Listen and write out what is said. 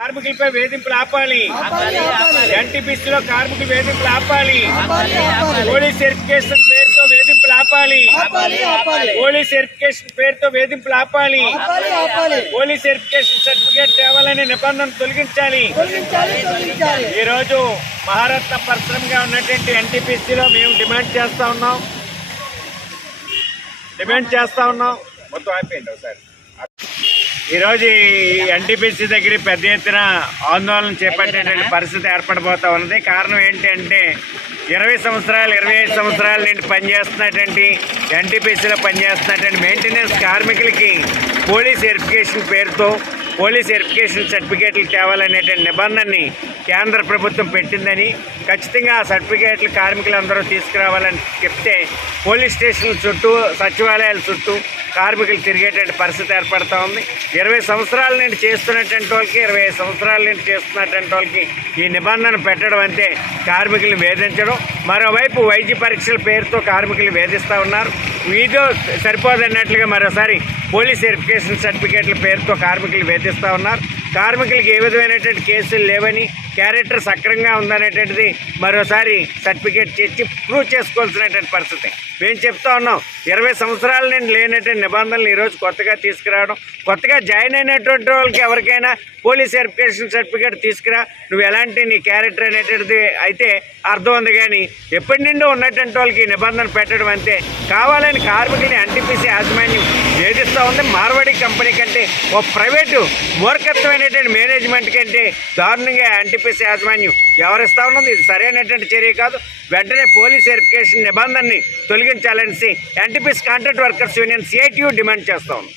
కార్మికులపై వేధింపులు ఆపాలి. ఎన్టీపీసీలో కార్మికుల వేధింపులు ఆపాలి. పోలీస్ వెరిఫికేషన్ పేరుతో వేధింపులు ఆపాలి. పోలీస్ వెరిఫికేషన్ పేరుతో వేధింపులు ఆపాలి. పోలీస్ వెరిఫికేషన్ సర్టిఫికేట్ తేవాలనే నిబంధన తొలగించాలి. ఈ రోజు మహారత్న పరిశ్రమగా ఉన్నటువంటి ఎన్టీపీసీలో మేము డిమాండ్ చేస్తా ఉన్నాం. డిమాండ్ చేస్తా ఉన్నాం. మొత్తం అయిపోయింది ఒకసారి. ఈరోజు ఎన్టీపీసీ దగ్గర పెద్ద ఎత్తున ఆందోళన చేపట్టేటువంటి పరిస్థితి ఏర్పడబోతా ఉన్నది. కారణం ఏంటి అంటే ఇరవై సంవత్సరాలు ఇరవై ఐదు సంవత్సరాల నుండి పనిచేస్తున్నటువంటి ఎన్టీపీసీలో పనిచేస్తున్నటువంటి మెయింటెనెన్స్ కార్మికులకి పోలీస్ వెరిఫికేషన్ పేరుతో పోలీస్ వెరిఫికేషన్ సర్టిఫికేట్లు తేవాలనేటువంటి నిబంధనని కేంద్ర ప్రభుత్వం పెట్టిందని ఖచ్చితంగా ఆ సర్టిఫికేట్లు కార్మికులందరూ తీసుకురావాలని చెప్తే పోలీస్ స్టేషన్ల చుట్టూ సచివాలయాల చుట్టూ కార్మికులు తిరిగేటువంటి పరిస్థితి ఏర్పడుతూ ఉంది. ఇరవై సంవత్సరాల నుండి చేస్తున్నటువంటి వాళ్ళకి ఇరవై సంవత్సరాల నుండి చేస్తున్నటువంటి వాళ్ళకి ఈ నిబంధన పెట్టడం అంటే కార్మికులు వేధించడం మరోవైపు వైద్య పరీక్షల పేరుతో కార్మికులు వేధిస్తూ ఉన్నారు. వీధో సరిపోదన్నట్లుగా మరోసారి పోలీస్ వెరిఫికేషన్ సర్టిఫికేట్ల పేరుతో కార్మికులు వేధిస్తూ ఉన్నారు. కార్మికులకి ఏ విధమైనటువంటి కేసులు లేవని క్యారెక్టర్ సక్రంగా ఉందనేటువంటిది మరోసారి సర్టిఫికేట్ చేసి ప్రూవ్ చేసుకోవాల్సినటువంటి పరిస్థితి. మేము చెప్తా ఉన్నాం ఇరవై సంవత్సరాల నుండి లేనటువంటి నిబంధనలు ఈరోజు కొత్తగా తీసుకురావడం కొత్తగా జాయిన్ అయినటువంటి వాళ్ళకి ఎవరికైనా పోలీస్ వెరిఫికేషన్ సర్టిఫికేట్ తీసుకురా నువ్వు ఎలాంటి నీ క్యారెక్టర్ అనేటువంటిది అయితే అర్థం ఉంది కానీ ఎప్పటి నుండి ఉన్నటువంటి వాళ్ళకి నిబంధన పెట్టడం అంతే. కావాలని కార్మికుల్ని ఎన్టీపీసీ యాజమాన్యం వేధిస్తూ ఉంది. మార్వాడి కంపెనీ కంటే ఓ ప్రైవేటు మూర్ఖత్వమైనటువంటి మేనేజ్మెంట్ కంటే దారుణంగా ఎన్టీపీసీ యాజమాన్యం వ్యవహరిస్తూ ఉన్నది. ఇది సరైనటువంటి చర్య కాదు. వెంటనే పోలీస్ వెరిఫికేషన్ నిబంధనని తొలగించాలనేసి NTPC contract workers union CITU demand చేస్తూ ఉంది.